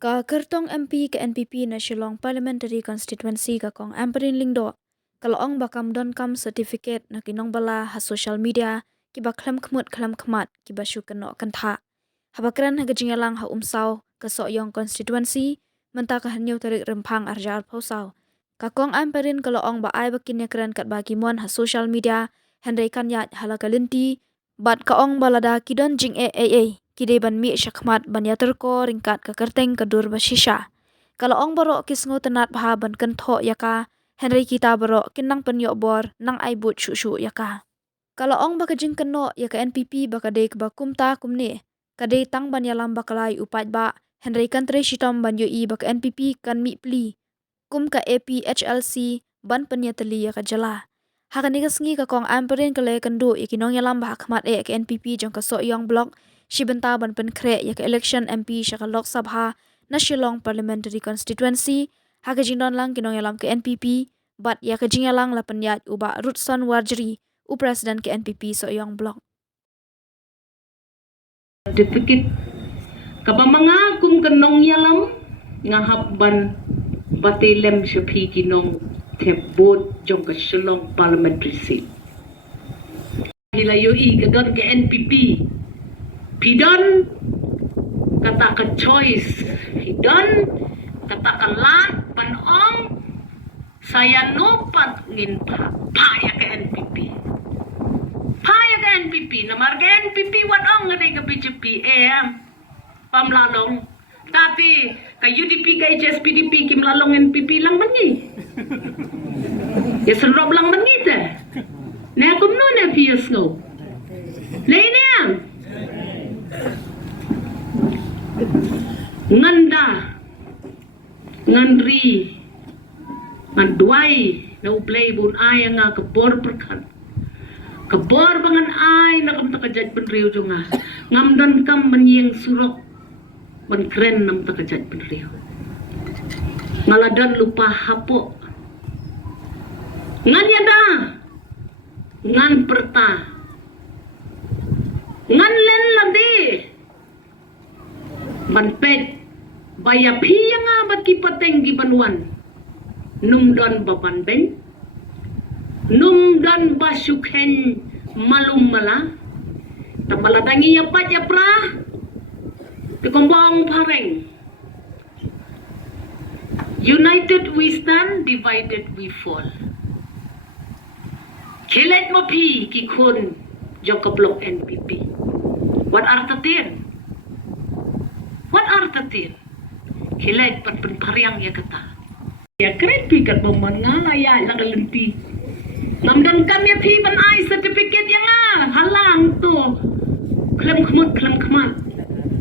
Ka kertong MP ke NPP na Shillong Parliamentary Constituency ka kong Amperin Lingdo. Kalong bakam don kam certificate na kinong bala ha social media kiba klam khamat kiba syu keno kantha. Habakran ha gajingalang ha umsaw ka soyong constituency menta ka hanyo tarik rempang arja alpausaw. Ka kong Amperin kalong ba ay bakin yakran kat bagi mon ha social media hendai kan ya halakalinti bat kaong balada kidon jing kide ban mi syakmat ban yater ko ringkat ka kerteng kadur basisha. Kalau ong baro kisngo tenat baha ban kentho yaka Henry kita baro kinang penyok bor nang aibut syushu yaka. Kalau ong baka jing keno yaka NPP baka dek bakum ta kumne kade tang ban yalam bakalai upat ba Henry country shitom ban yoi baka NPP kan mi pli kum ka APHLC ban penyateli yaka jala. Hakan nigasngi ka kong Amperin kale kendu ikinong yalam bah khmat ke NPP jong ka so yong blok Shibenta ban penkre ya ke election MP syaka Lok Sabha na Shillong Parliamentary Constituency ha ke jingdon lang kinong yalam ke NPP bat ya ke jingyalang la penyat uba Rutson Warjri u presiden ke NPP so yong blok. Certificate kapamanga kum kenong yalam ngahap ban batelem syapi kinong tebot jong ke Shillong Parliamentary seat. Hilayoi gagan ke NPP Pidon kata ke choice, pidon kata ke lat panong saya nopat ngin pa ya ke NPP. Pa ya ke NPP, namar ke NPP wadong ngade ke BJP pamlalong. Tapi ke UDP ke HSPDP kim lalong NPP lang mangi. Ya senrob lang mangi te. Ne akum no ne pius ngo. Lainnya nganda ngandri ngandwai na uplay bun ay nga kabor perkan kabor bangan ay na kam takajat penriu jonga ngamdan kam menyeng surok ban keren nam takajat penriu ngaladan lupa hapo ngan yada ngan perta ngan len ladi ban pet baya piya nga bat ki pateng gi banwan num don baban ben num don basukhen malum mala tambala dangi ya pat ya pra te kombong pareng united we stand, divided we fall. Kilet mo pi ki kun jong ka blok NPP. What are the tin? What are the tin? Kilet pat penpariang ya kata. Ya kret pi kat bomon ngala ya lagalenti. Ngamdan kam ya pi ban ai certificate yang halang tu. Klem khamat.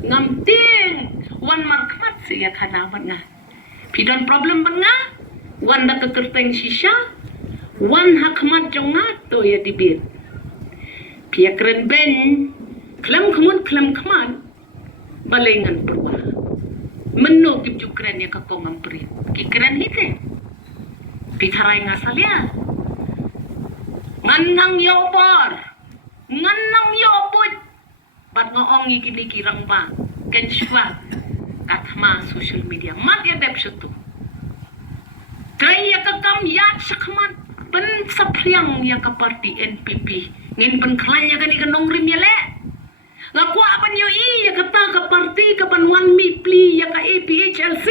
Ngam ting wan mar khamat se ya khana ban nga. Pi dan problem ban nga. Wan da ke kerteng shisha. Wan hakmat jonga to ya dibit. Pi ya kren ben klem khamat. Balengan perwa. Menu kip jukren ya kakong ampri. Ki keren hite. Pitharay nga salya. Nganang yopor. Nganang yopot. Bat ngoong ikidikirang ba. Kenshwa. Katma social media. Mat ya dep syutu. Tray ya kakam yat sakmat. Ben sapriang ya ka parti NPP. Ngin penklanya gani kanong rimyele. Ngakwa apan yo ya kata ka parti ka panwan mi pli ya ka APHLC.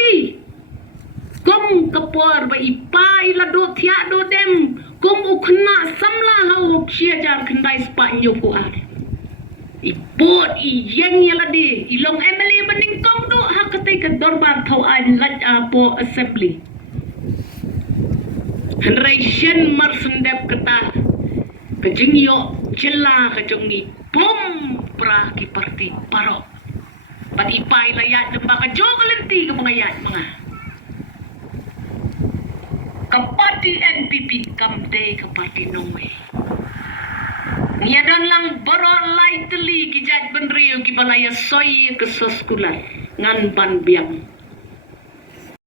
Kom kapor ba ipai la do thia do dem. Kom ukna samla hau sia jar kendai spa nyo ko ar. Ipot iyeng ya ladi ilong MLA baning kom do hakatay ka dorbar thau an lat po assembly. Henration marsendep kata kejingyo jela kejongi pom pra ki parti paro pat ipay layat ng baka jogalenti ka mga yat mga kapati NPP kamte kapati nongwe niyadan lang baro lightly ki jat benriyo ki balaya soy ke soskular ngan ban biang